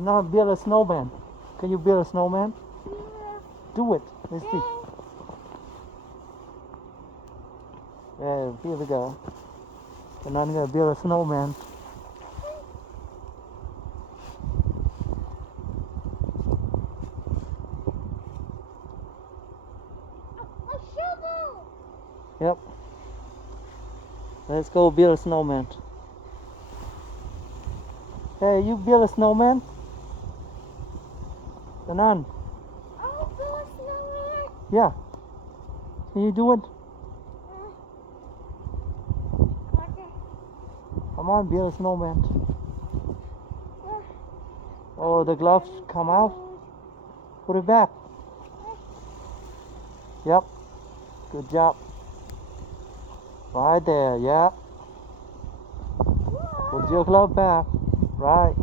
Now build a snowman. Can you build a snowman? Yeah. Do it. Let's see. Yeah, here we go. And I'm gonna build a snowman. A shovel. Yep. Let's go build a snowman. Hey, you build a snowman? Kenan. I'll build a snowman. Yeah. Can you do it? Okay. Come on, build a snowman. Oh, the gloves come out. Put it back. Yep. Good job. Right there, yeah. Put your glove back. Right.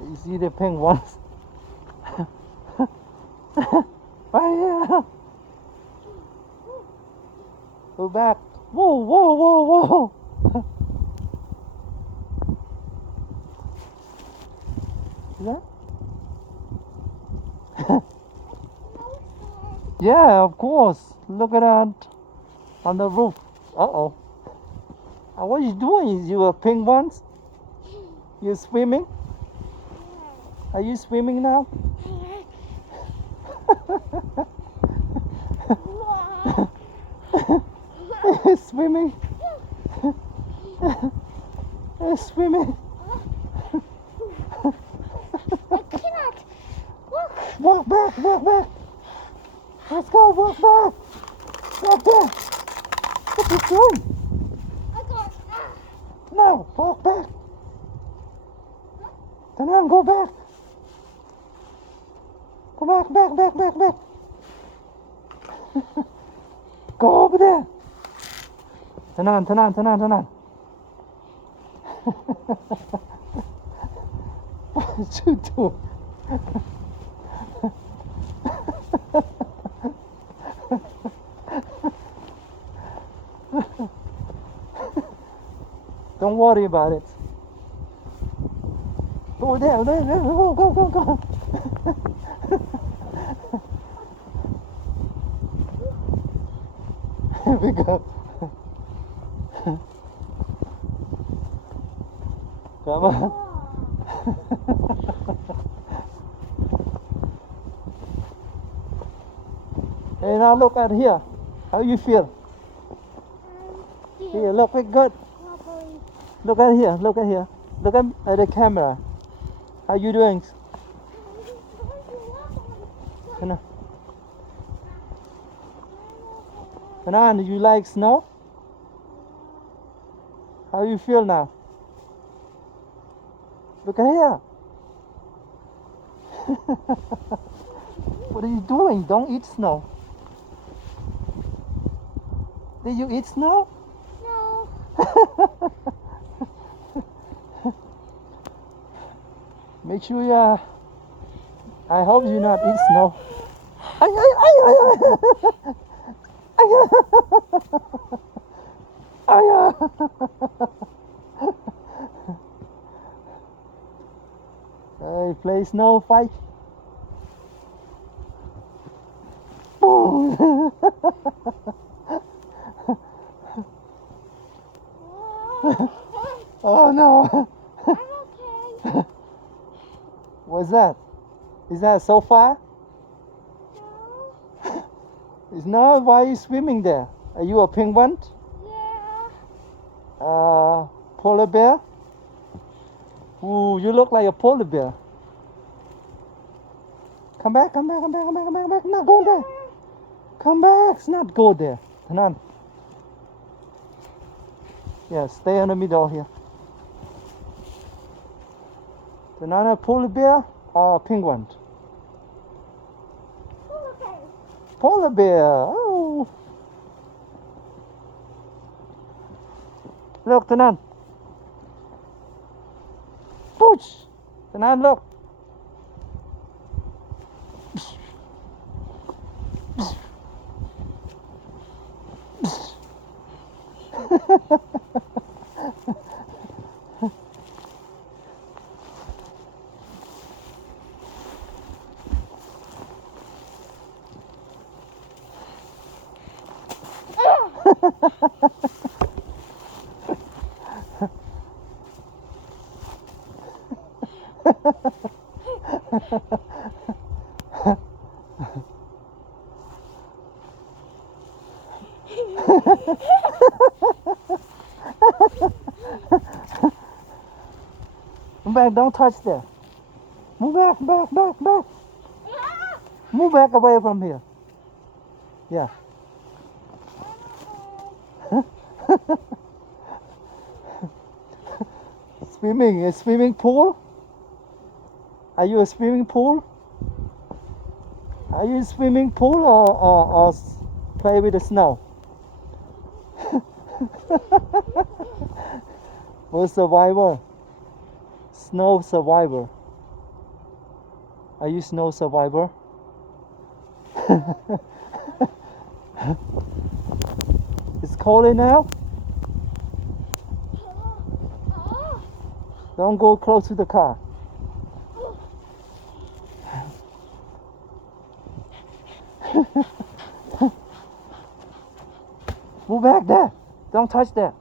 You see the pink ones? Right here. Go back. Whoa, whoa, whoa, whoa. See that? Yeah, of course. Look at that on the roof. Uh-oh. What are you doing? You are pink ones? You swimming? Are you swimming now? Swimming? Swimming? I cannot walk. Walk back, walk back. Let's go, walk back. Walk back. What are you doing? I got. No, walk back. Thananda, go back. Go back, back. Go over there. Thananda. What did you do? Don't worry about it. Go there, go. Here we go. Come on. Hey, now look at here. How you feel? Here, look, it's good. Look at here. Look at the camera. How you doing? Kenan, you like snow? How you feel now? Look at here. What are you doing? Don't eat snow. Did you eat snow? No. Make sure you. I hope you not eat snow. Hey, play snow fight. Boom. Oh no. I'm okay. What's that? Is that a sofa? No. It's not. Why are you swimming there? Are you a penguin? Yeah. Polar bear? Ooh, you look like a polar bear. Come back. Not go there. Come back. Not go there. Kenan. Yeah, stay in the middle here. Thananda, polar bear or penguin? Okay. Polar bear. Oh. Look, Thananda. Pooch. Thananda, look. Come back, don't touch that. Move back, back, back, back. Move back away from here. Yeah. Swimming, a swimming pool? Are you a swimming pool? Are you a swimming pool or play with the snow? Or survivor? Snow survivor. Are you snow survivor? It's cold now? Don't go close to the car. Move back there. Don't touch that.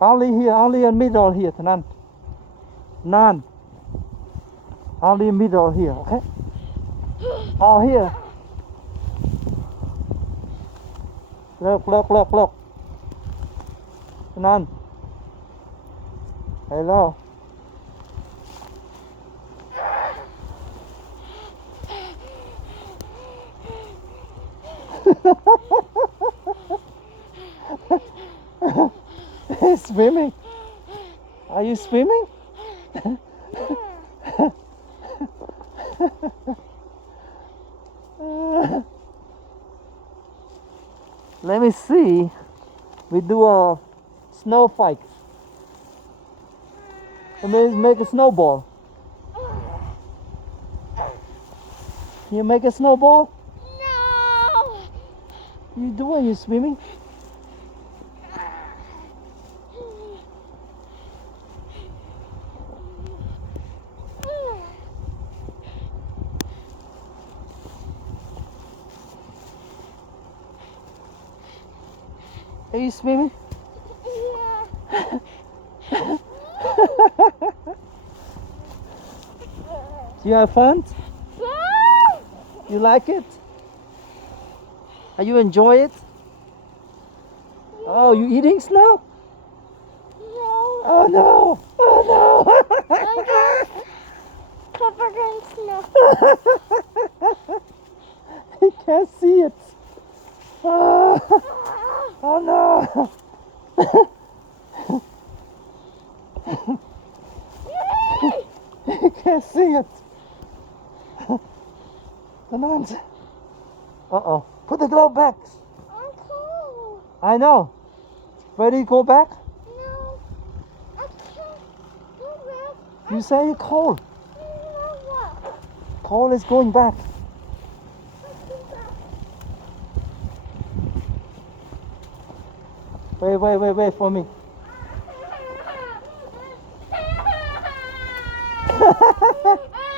Only here, only in middle here, Thananda. None. Only middle here, okay? All here. Look, look, look, look. Kenan. Hello. He's swimming. Are you swimming? Let me see. We do a snow fight. Let me make a snowball. Can you make a snowball? No. You doing? You swimming? Are you swimming? Yeah. Do you have fun? You like it? Are you enjoy it? Oh, you eating snow? No. Oh no! Oh no! Covered in snow. He can't see it. Oh, oh no! He can't see it. Thananda. Uh-oh. Put the glove back. I'm cold. I know. Ready to go back? No. I can't go back. You say you're cold. You know what? Cold is going back. Wait for me.